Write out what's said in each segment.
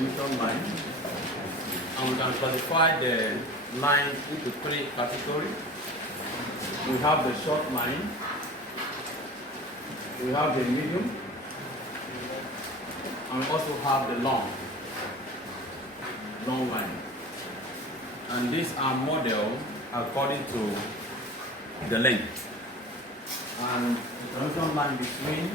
transmission line, and we can classify the line into three categories. We have the short line, we have the medium, and we also have the long line. And these are modeled according to the length. And the transmission line between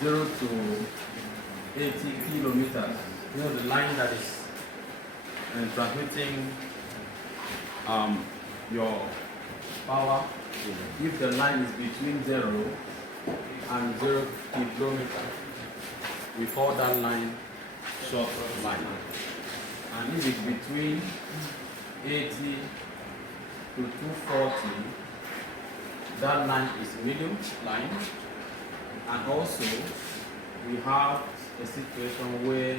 0 to 80 kilometers. You know, the line that is transmitting your power. If the line is between 0 and 0 kilometers, we call that line short line. And if it's between 80 to 240, that line is medium line. And also, we have a situation where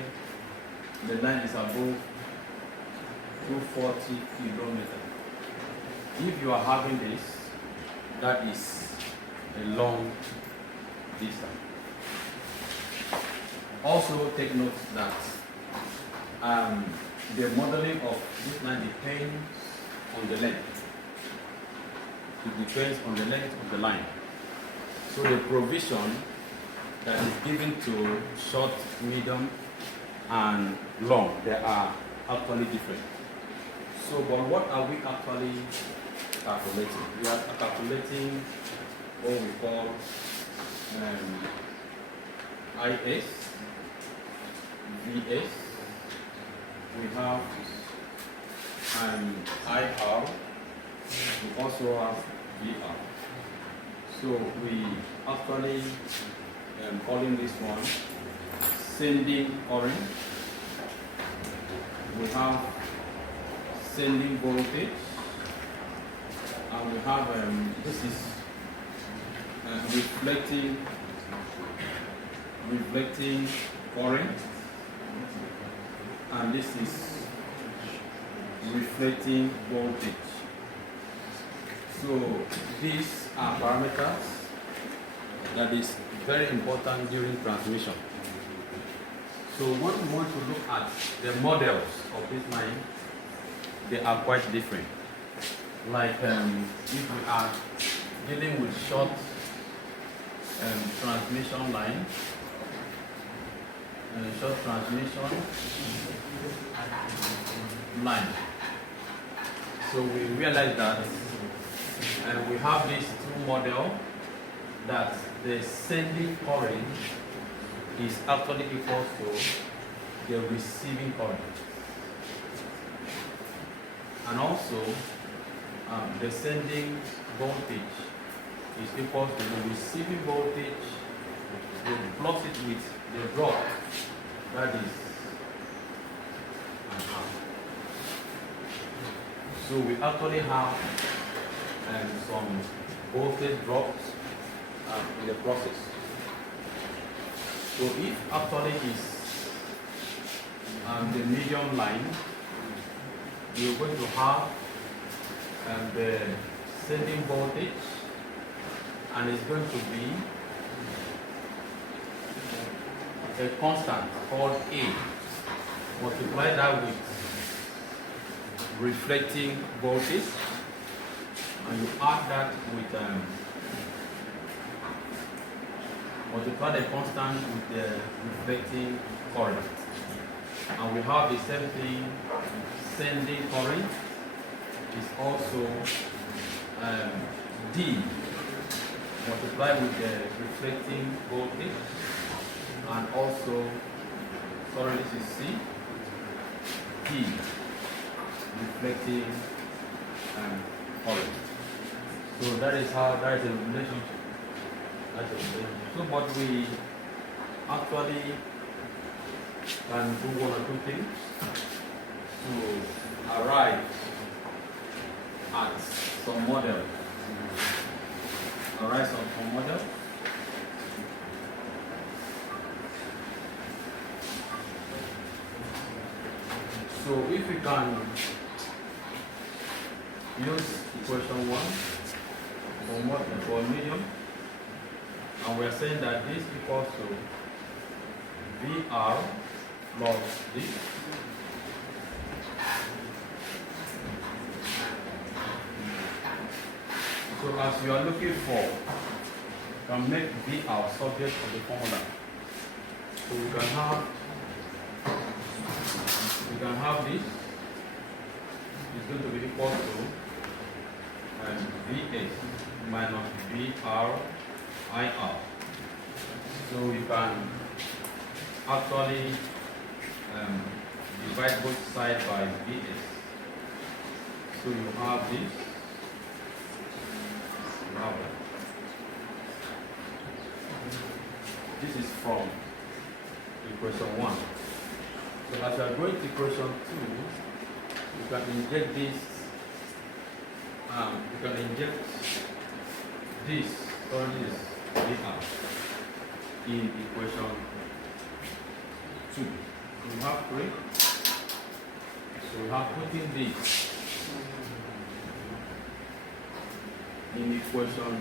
the line is above 240 kilometers. If you are having this, that is a long distance. Also take note that the modeling of this line depends on the length. It depends on the length of the line. So the provision that is given to short, medium, and long, they are actually different. So, but what are we actually calculating? We are calculating what we call IS, VS, we have IR, we also have VR. So we actually calling this one sending current. We have sending voltage, and we have this is reflecting current, and this is reflecting voltage. So these are parameters that is very important during transmission. So when we want to look at the models of this line, they are quite different. Like if we are dealing with short transmission line, So we realize that we have these two models that the sending current is actually equal to the receiving current. And also the sending voltage is equal to the receiving voltage. We plot it with the drop, that is an half. So we actually have some voltage drops in the process. So if actually is the medium line, you're going to have the sending voltage, and it's going to be a constant called A. Multiply that with reflecting voltage, and you add that with multiply the constant with the reflecting current, and we have the same thing. Sending current is also D multiplied with the reflecting voltage, and also, sorry, this is C, D reflecting current. So that is a relationship. That's a relationship. So, but we actually can do one or two things to arrive at some model. Alright, some model. So if we can use equation 1 for medium, and we are saying that this equals to VR plus this. So as you are looking for, you can make B our subject of the formula. So we can have this is going to be equal to VS minus BRIR. So you can actually divide both sides by VS. So you have this. You have that. This is from equation 1. So as you are going to equation 2, you can inject this. You can inject this or this VR in equation 2. You have 3. So we have putting this in equation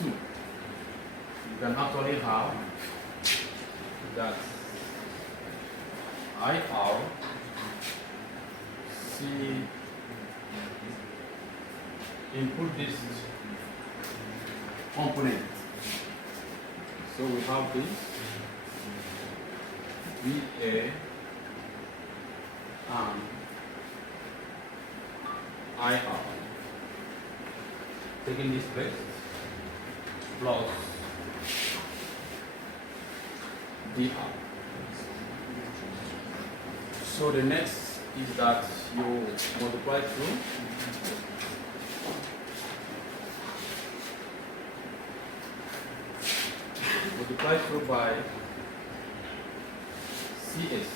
2. You can actually have that IR C input this component. So we have this VA and IR. Taking this place plus DR. So the next is that you multiply through by CS.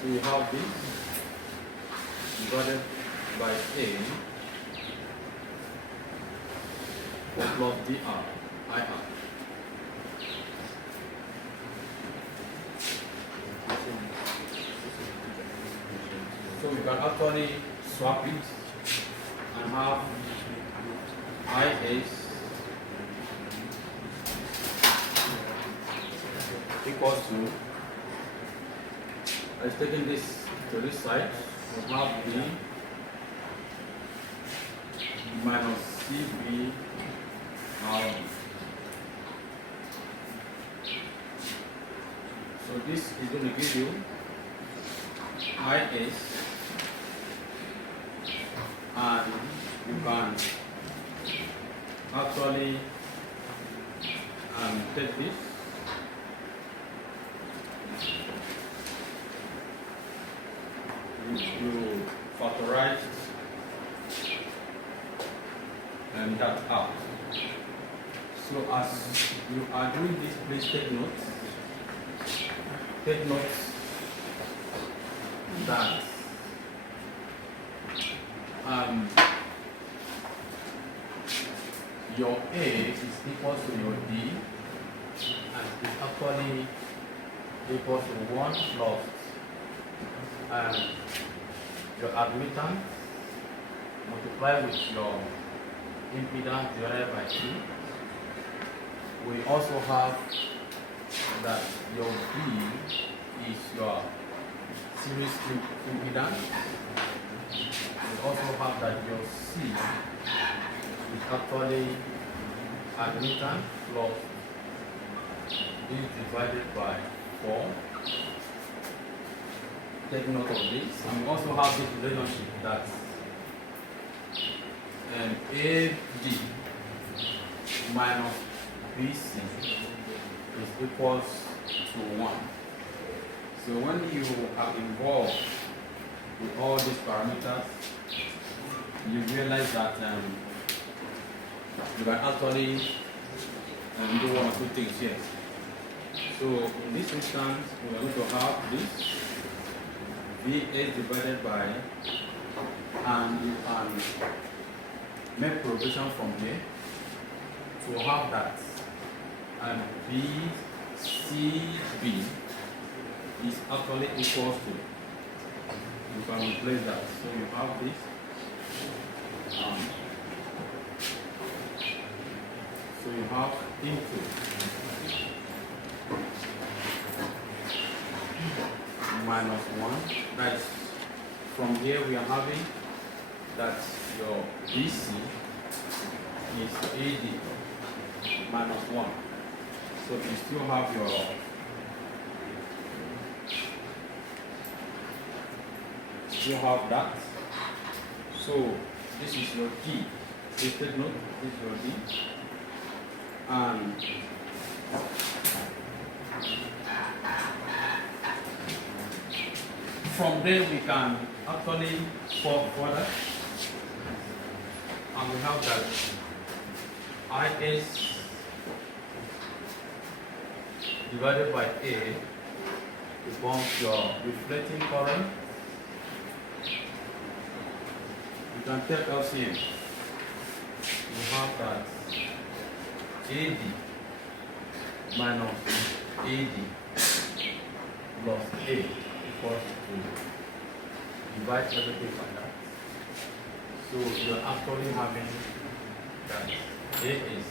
So you have this divided by A plus DR IR. So we can actually swap it and have IS equals to, let's taking this to this side, we have B minus CB RB. So this is going to give you IS, and you can actually take this you factorize that out. So as you are doing this, please take notes. Take notes that your A is equal to your D, and it's actually equal to 1 plus your admittance multiplied with your impedance divided by 2. We also have that your B is your series impedance. We also have that your C is actually admittance plus this divided by 4. Take note of this. And we also have this relationship that AB minus BC is equals to 1. So when you are involved with all these parameters, you realize that you can actually do one or two things here. So in this instance, we are going to have this VA divided by, and you can make provision from here to have that, and BCB is actually equals to, you can replace that. So you have this, so you have into minus 1. That is, from here we are having that your BC is AD minus 1. So you still have your that. So this is your D. Take note, this is your D. And from there we can actually solve further. And we have that IS divided by A becomes your reflecting current. You can take LCM. You have that AD minus AD plus A equals to divide everything by that. So you're actually having that A is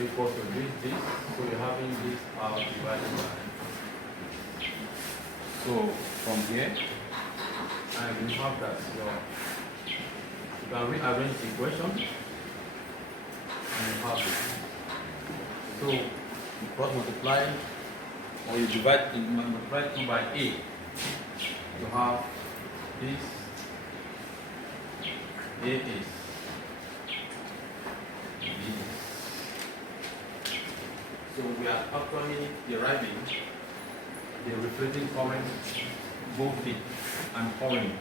equal to this. So you're having this out divided by. So from here, and we have that you can rearrange the equation and you have it. So you cross multiply or you divide multiply 2 by A. You have this A is this. So we are actually deriving the reflecting current voltage and current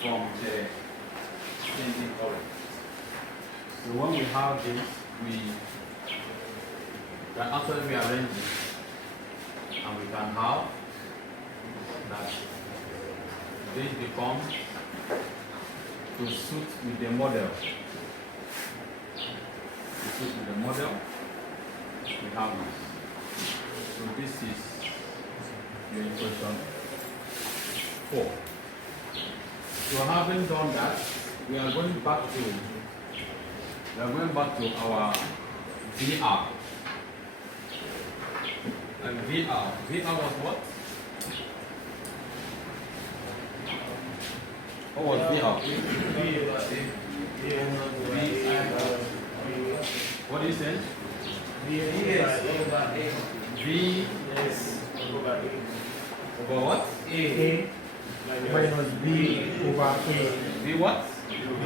from the changing current. So when we have this, we can actually rearrange it and we can have that this becomes to suit with the model. To suit with the model, we have this. So this is the equation 4. So having done that, we are going back to our VR. And VR was what? What was VR? What do you say? V over what? A minus B over A. V what?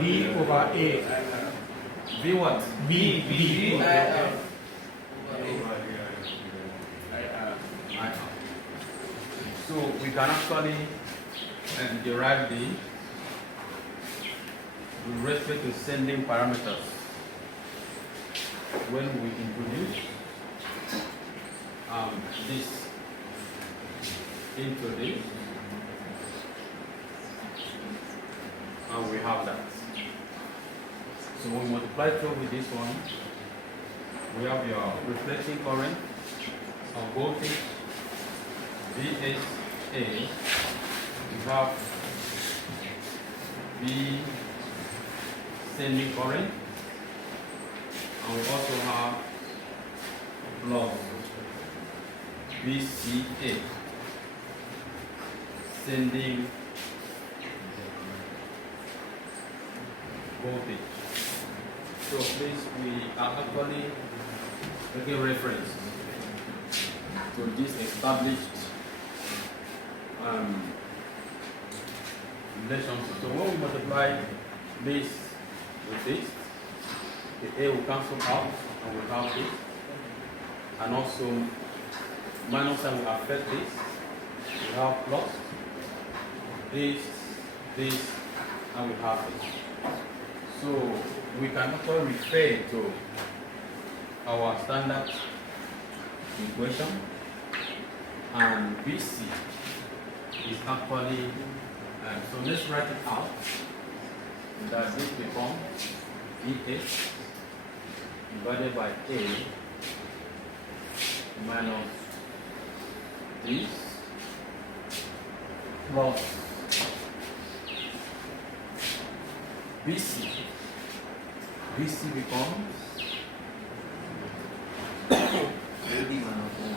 B over A. V what? B. So we can actually derive the with respect to sending parameters when we introduce this into this, and we have that. So when we multiply through with this one, we have your reflecting current of voltage VSA. We have V sending current, and we also have plus VCA sending voltage. So please, we are actually making reference to this established relationship. So when we multiply this with this, the A will cancel out and we have this, and also minus sign will affect this. We have plus this, and we have this. So we can also refer to our standard equation, and BC is actually, so let's write it out, that this becomes VS divided by A minus this plus BC. BC becomes AD minus 1.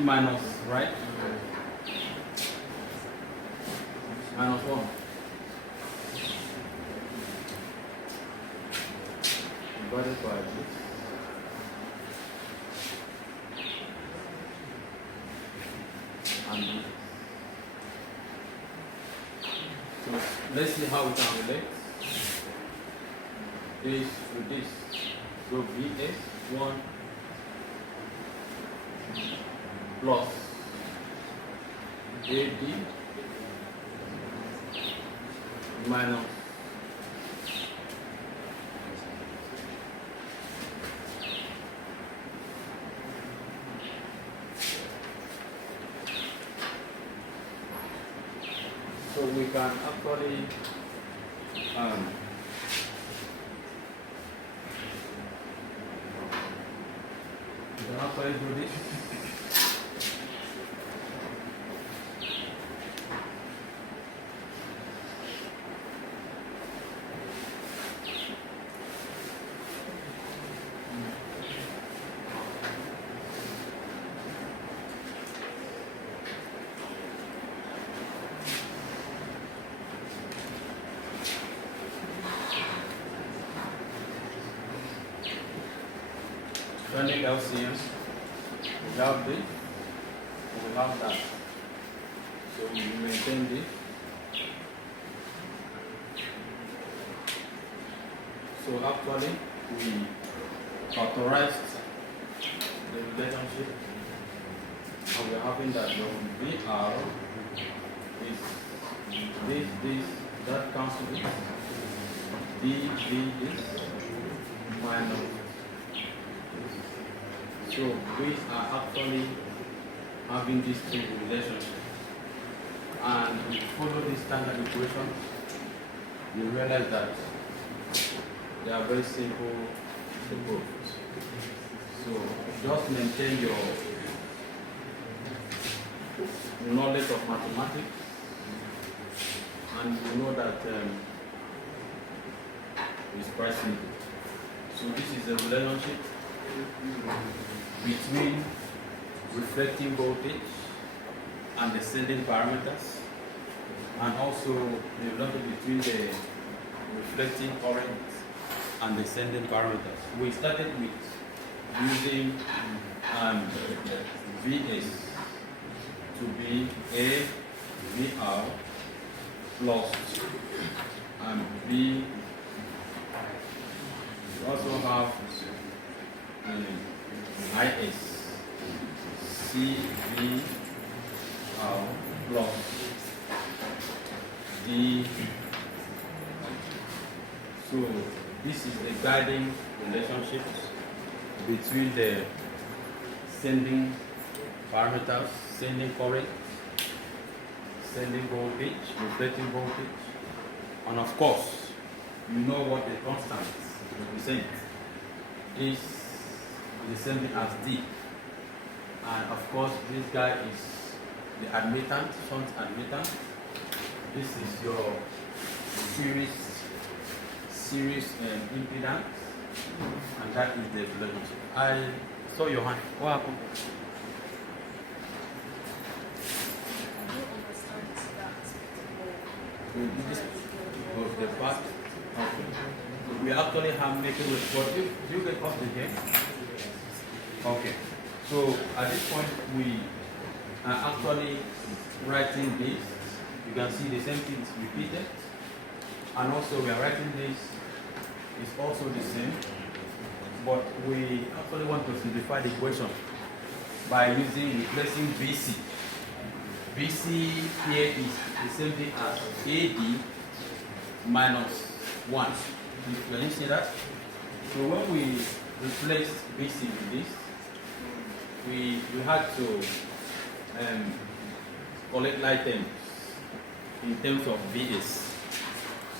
it minus, right? Minus 1. Divided by this. And this. So let's see how we can relate this to this. So VS1 plus AD minus so we can actually do this. Running LCM, we have this, we have that. So we maintain this. So actually, we authorized the relationship, and we are having that VR is this, that cancel this, this, minus. So we are actually having these two relationships, and we follow this standard equation. You realize that they are very simple to prove. So just maintain your knowledge of mathematics, and you know that it's quite simple. So this is a relationship between reflecting voltage and the sending parameters, and also the relationship between the reflecting current and the sending parameters. We started with using Vs to be A VR plus B. We also have IS CV plus D. So this is the guiding relationship between the sending parameters, sending current, sending voltage, reflecting voltage, and of course, you know what the constant represent. This is the same thing as D, and of course, this guy is the admittance, shunt admittance. This is your series impedance, and that is the relationship. I saw your hand. What happened? The part. Okay. We actually have making with what you get off the game. Okay. So at this point we are actually writing this. You can see the same thing is repeated. And also we are writing this is also the same. But we actually want to simplify the equation by replacing BC. BC here is the same thing as AD minus 1. Can you see that? So when we replaced BC with this, we had to collect items in terms of VS.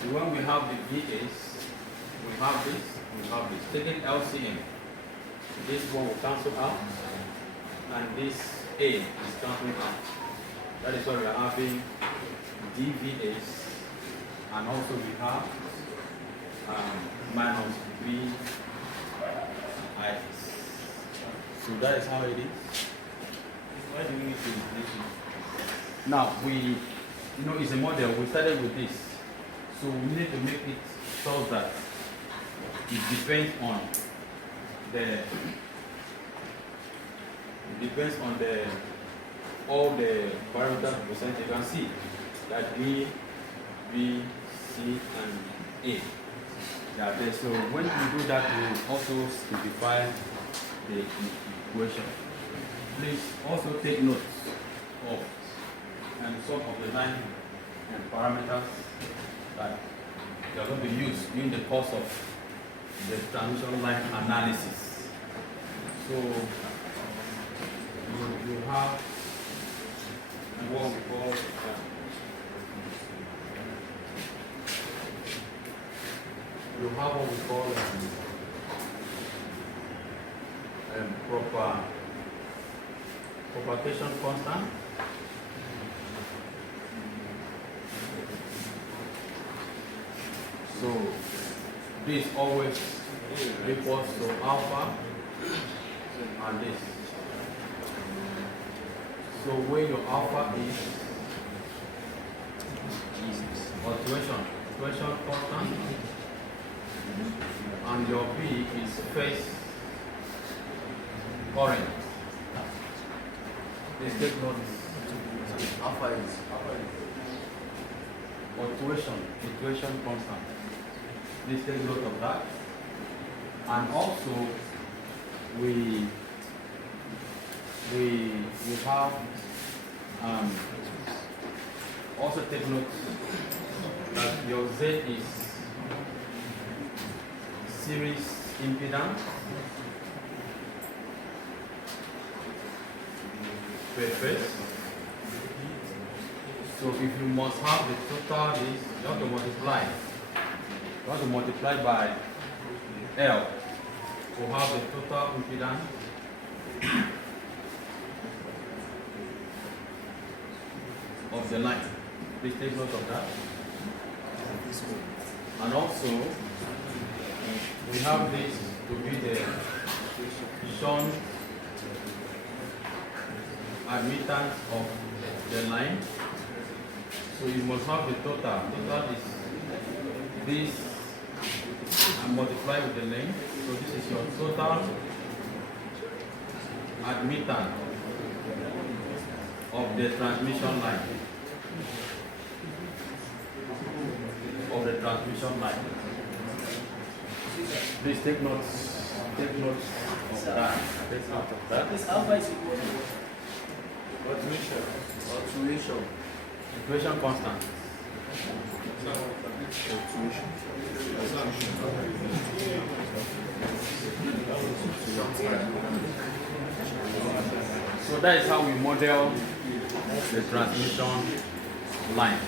So when we have the VS, we have this, we have this. Taking LCM, this one will cancel out, and this A is cancelling out. That is why we are having DVS, and also we have minus VIS. So that is how it is. Why do we need to replace it? Now it's a model. We started with this, so we need to make it so that it depends on all the parameters percent. You can see that B, C, and A. They are there. So when we do that, we will also simplify the equation. Please also take notes of some of the line and parameters that they are going to be used during the course of the transmission line analysis. So you have what we call propagation constant. So this always equals to alpha and this. So where your alpha is alteration constant, and your B is phase current. Please take note. Alpha is alteration constant. Please take note of that. And also we have also take note that your Z is series impedance per phase. So if you must have the total is, you have to multiply. You have to multiply by L to have the total impedance of the line. Please take note of that. And also, we have this to be the shunt admittance of the line. So you must have the total. Total is this and multiply with the length. So this is your total admittance of the transmission line. Please take notes. Take notes of that. Take note of that. This alpha is equal to Equation constant. So that is how we model the transmission line.